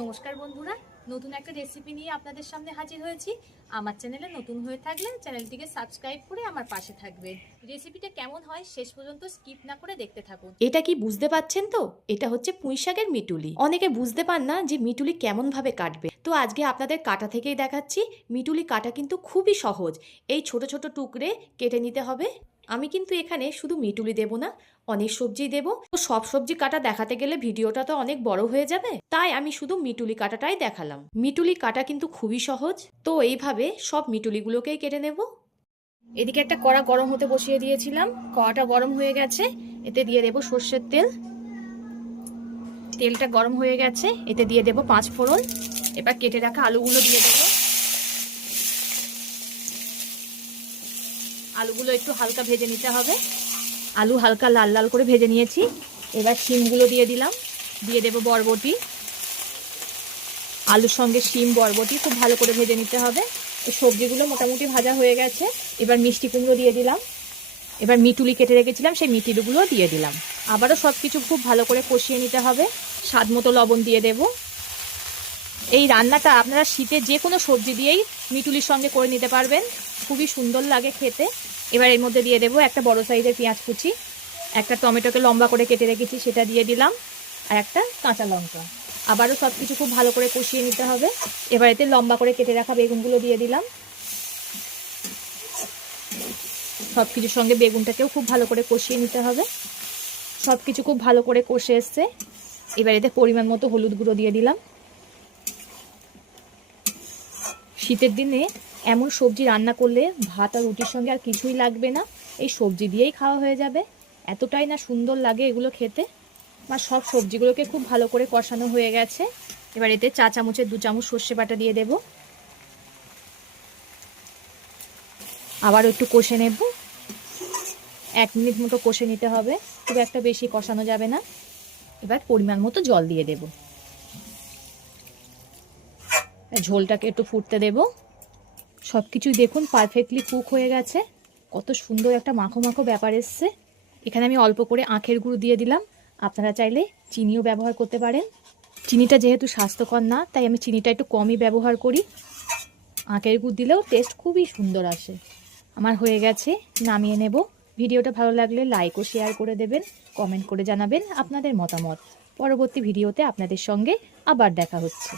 নমস্কার বন্ধুরা, নতুন একটা রেসিপি নিয়ে আপনাদের সামনে হাজির হয়েছি। আমার চ্যানেলে নতুন হয়ে থাকলে চ্যানেলটিকে সাবস্ক্রাইব করে আমার পাশে থাকবে। রেসিপিটা কেমন হয় শেষ পর্যন্ত স্কিপ না করে দেখতে থাকুন। এটা কি বুঝতে পারছেন তো? এটা হচ্ছে পুঁইশাকের মিটুলি। অনেকে বুঝতে পান না যে মিটুলি কেমন ভাবে কাটবে। তো আজকে আপনাদের কাটা থেকেই দেখাচ্ছি। মিটুলি কাটা কিন্তু খুবই সহজ। এই ছোট ছোট টুকরে কেটে নিতে হবে। আমি কিন্তু এখানে শুধু মিটুলি দেব না, অনেক সবজি দেব। তো সব সবজি কাটা দেখাতে গেলে ভিডিওটা তো অনেক বড় হয়ে যাবে, তাই আমি শুধু মিটুলি কাটাটাই দেখালাম। মিটুলি কাটা কিন্তু খুবই সহজ। তো এইভাবে সব মিটুলিগুলোকেই কেটে নেব। এদিকে একটা কড়া গরম হতে বসিয়ে দিয়েছিলাম। কড়াটা গরম হয়ে গেছে, এতে দিয়ে দেবো সর্ষের তেল। তেলটা গরম হয়ে গেছে, এতে দিয়ে দেবো 5 ফোড়ন। এবার কেটে রাখা আলুগুলো দিয়ে দেবো। আলুগুলো একটু হালকা ভেজে নিতে হবে। আলু হালকা লাল লাল করে ভেজে নিয়েছি। এবার শিমগুলো দিয়ে দিলাম। দিয়ে দেবো বরবটি। আলুর সঙ্গে শিম বরবটি খুব ভালো করে ভেজে নিতে হবে। এই সবজিগুলো মোটামুটি ভাজা হয়ে গেছে। এবার মিষ্টি কুমড়ো দিয়ে দিলাম। এবার মিটুলি কেটে রেখেছিলাম, সেই মিটুলিগুলো দিয়ে দিলাম। আবারও সব কিছু খুব ভালো করে কষিয়ে নিতে হবে। স্বাদ মতো লবণ দিয়ে দেব। এই রান্নাটা আপনারা শীতে যে কোনো সবজি দিয়েই মিটুলির সঙ্গে করে নিতে পারবেন, খুবই সুন্দর লাগে খেতে। এবার এর মধ্যে দিয়ে দেবো একটা বড় সাইজের পেঁয়াজ কুচি, একটা টমেটোকে লম্বা করে কেটে রেখেছি সেটা দিয়ে দিলাম, আর একটা কাঁচা লঙ্কা। আবারও সব কিছু খুব ভালো করে কষিয়ে নিতে হবে। এবার এতে লম্বা করে কেটে রাখা বেগুনগুলো দিয়ে দিলাম। সব কিছুর সঙ্গে বেগুনটাকেও খুব ভালো করে কষিয়ে নিতে হবে। সব কিছু খুব ভালো করে কষে এসছে। এবার এতে পরিমাণ মতো হলুদ গুঁড়ো দিয়ে দিলাম। শীতের দিনে এমন সবজি রান্না করলে ভাত আর রুটির সঙ্গে আর কিছুই লাগবে না, এই সবজি দিয়েই খাওয়া হয়ে যাবে। এতটাই না সুন্দর লাগে এগুলো খেতে। আর সব সবজিগুলোকে খুব ভালো করে কষানো হয়ে গেছে। এবার এতে 4 চামচের 2 চামচ সর্ষে বাটা দিয়ে দেব। আবার একটু কষে নেব। 1 মিনিট মতো কষে নিতে হবে, খুব একটা বেশি কষানো যাবে না। এবার পরিমাণ মতো জল দিয়ে দেব। ঝোলটাকে একটু ফুটতে দেব। সব কিছুই দেখুন পারফেক্টলি কুক হয়ে গেছে। কত সুন্দর একটা মাখো মাখো ব্যাপার এসছে। এখানে আমি অল্প করে আখের গুঁড়ো দিয়ে দিলাম। আপনারা চাইলে চিনিও ব্যবহার করতে পারেন। চিনিটা যেহেতু স্বাস্থ্যকর না, তাই আমি চিনিটা একটু কমই ব্যবহার করি। আখের গুড় দিলেও টেস্ট খুবই সুন্দর আসে। আমার হয়ে গেছে, নামিয়ে নেব। ভিডিওটা ভালো লাগলে লাইক ও শেয়ার করে দেবেন, কমেন্ট করে জানাবেন আপনাদের মতামত। পরবর্তী ভিডিওতে আপনাদের সঙ্গে আবার দেখা হচ্ছে।